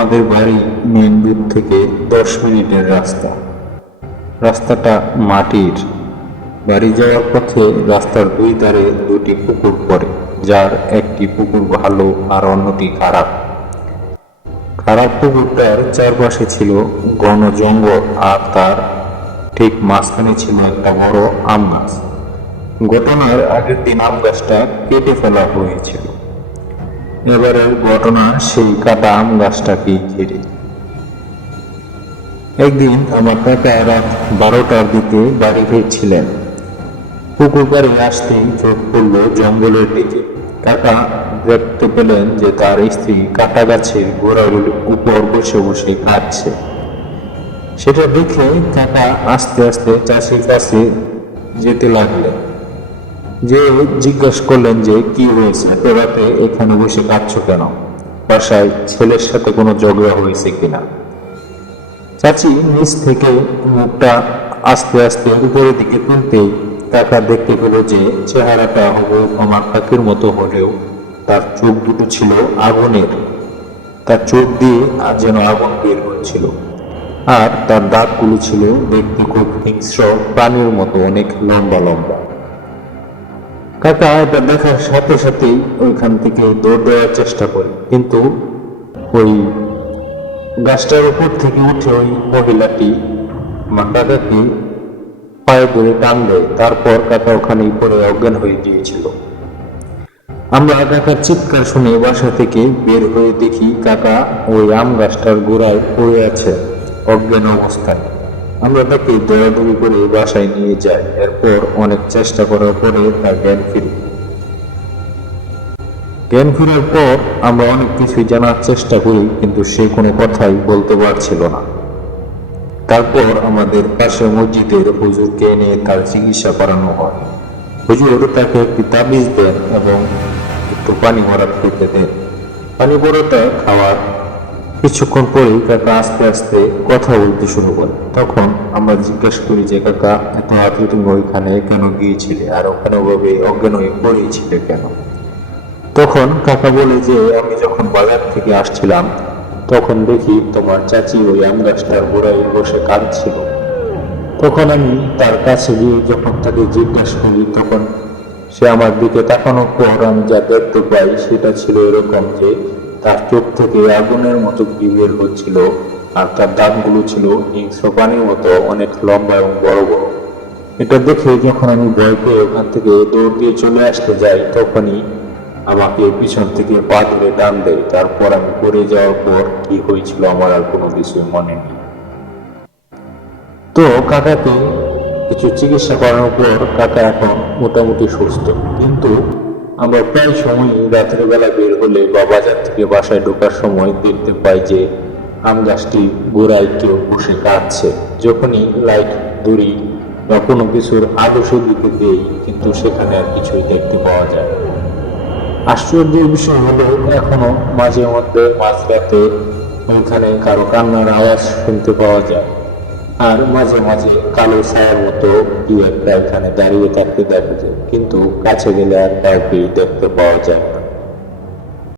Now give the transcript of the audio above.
আমাদের বাড়ি main road থেকে 10 মিনিটের রাস্তা। রাস্তাটা মাটির। বাড়ি যাওয়ার পথে রাস্তার দুই ধারে দুটি পুকুর পড়ে, যার একটি পুকুর ভালো আর অন্যটি খারাপ। খারাপ পুকুরটার চারপাশে ছিল ঘন জঙ্গল, আর তার ঠিক মাঝখানে ছিল একটা বড় আম গাছ। ঘটনার আগের দিন আম গাছটা কেটে ফেলা হয়েছিল। এবারের ঘটনা সেই কাটা আম গাছটাকেই ঘিরে। একদিন আমার কাকা রাত 12টার দিকে বাড়ি ফিরছিলেন। পুকুর পাড়ে আসতেই চোখ পড়ল জঙ্গলের দিকে। কাকা দেখতে পেলেন যে তার স্ত্রী কাটা গাছের গোড়াগুলির উপর বসে বসে কাঁদছে। সেটা দেখে কাকা আস্তে আস্তে চাষির কাছে যেতে লাগলেন। যে জিজ্ঞাসা করলেন যে কি হয়েছে, এত রাতে এখানে বসে কাঁদছো কেন? বাসায় ছেলের সাথে কোনো ঝগড়া হয়েছে কিনা? চাচি নিচ থেকে মুখটা আস্তে আস্তে উপরের দিকে তুলতেই কাকা দেখতে পেল যে চেহারাটা হবু আমার কাকির মতো হলেও তার চোখ দুটো ছিল আগুনের। তার চোখ দিয়ে যেন আগুন বের হচ্ছিল, আর তার দাঁতগুলো ছিল দেখতে খুব হিংস্র প্রাণীর মতো, অনেক লম্বা লম্বা। কাকা এটা দেখার সাথে সাথেই ওইখান থেকে দৌড় দেওয়ার চেষ্টা করে, কিন্তু ওই গাছটার উপর থেকে উঠে ওই মহিলাটি আমার কাকাকে পায়ে ধরে টান দেয়। তারপর কাকা ওখানেই পড়ে অজ্ঞান হয়ে গিয়েছিল। আমরা কাকার চিৎকার শুনে বাসা থেকে বের হয়ে দেখি কাকা ওই আম গাছটার গোড়ায় পড়ে আছে অজ্ঞান অবস্থায়। আমরা তাকে দৌড়াদৌড়ি করে বাসায় নিয়ে যাই। এরপর অনেক চেষ্টা করার পরে তার জ্ঞান ফিরে। জ্ঞান ফেরার পর আমরা অনেক কিছুই জানার চেষ্টা করি, কিন্তু সে কোনো কথাই বলতে পারছিল না। তারপর আমাদের পাশে মসজিদের হুজুরকে এনে তার চিকিৎসা করানো হয়। হুজুর তাকে একটি তাবিজ দেন এবং একটু পানি ভরাট করতে দেন। পানি ভরাটা খাওয়ার কিছুক্ষণ পরেই কাকা আস্তে আস্তে কথা বলতে শুরু করে। তখন আমরা জিজ্ঞাসা করি যে কাকা, এত রাত্রে তুমি ওইখানে কেন গিয়েছিলে, আর ওখানে ওভাবে অজ্ঞান হয়ে পড়েছিলে কেন? তখন কাকা বলে যে আমি যখন বাজার থেকে আসছিলাম তখন দেখি তোমার চাচি ওই আম গাছটার গোড়ায় বসে কাঁদছিল। তখন আমি তার কাছে গিয়ে যখন তাকে জিজ্ঞাসা করি, তখন সে আমার দিকে তাকানোর পর আমি যা দেখতে পাই সেটা ছিল এরকম যে তার চোখ থেকে আগুনের মতো কি বের হচ্ছিল, আর তার দাঁতগুলো ছিল হিংস্র প্রাণীর মতো অনেক লম্বা এবং বড় বড়। এটা দেখে যখন আমি ভয় পেয়ে ওখান থেকে দৌড় দিয়ে চলে আসতে যাই, তখনই আমাকে পিছন থেকে পা ধরে টান দেয়। তারপর আমি পড়ে যাওয়ার পর কি হয়েছিল আমার আর কোনো কিছু মনে নেই। তো কাকাকে কিছু চিকিৎসা করানোর পর কাকা এখন মোটামুটি সুস্থ, কিন্তু আমরা প্রায় সময় রাতের বেলা বের হলে বা বাজার থেকে বাসায় ঢোকার সময় দেখতে পাই যে আম গাছটি গোড়ায় কেউ বসে কাঁদছে। যখনই লাইট দড়ি বা কোনো কিছুর আলো দিকে দেই, কিন্তু সেখানে আর কিছুই দেখতে পাওয়া যায়। আশ্চর্যের বিষয় হলো এখনো মাঝে মধ্যে মাঝরাতে ওইখানে কারো কান্নার আওয়াজ শুনতে পাওয়া যায়, আর মাঝে মাঝে কালো ছায়ার মতো কি একটা এখানে দাঁড়িয়ে থাকতে দেখা যায়, কিন্তু কাছে গেলে আর কাউকেই দেখতে পাওয়া যায় না।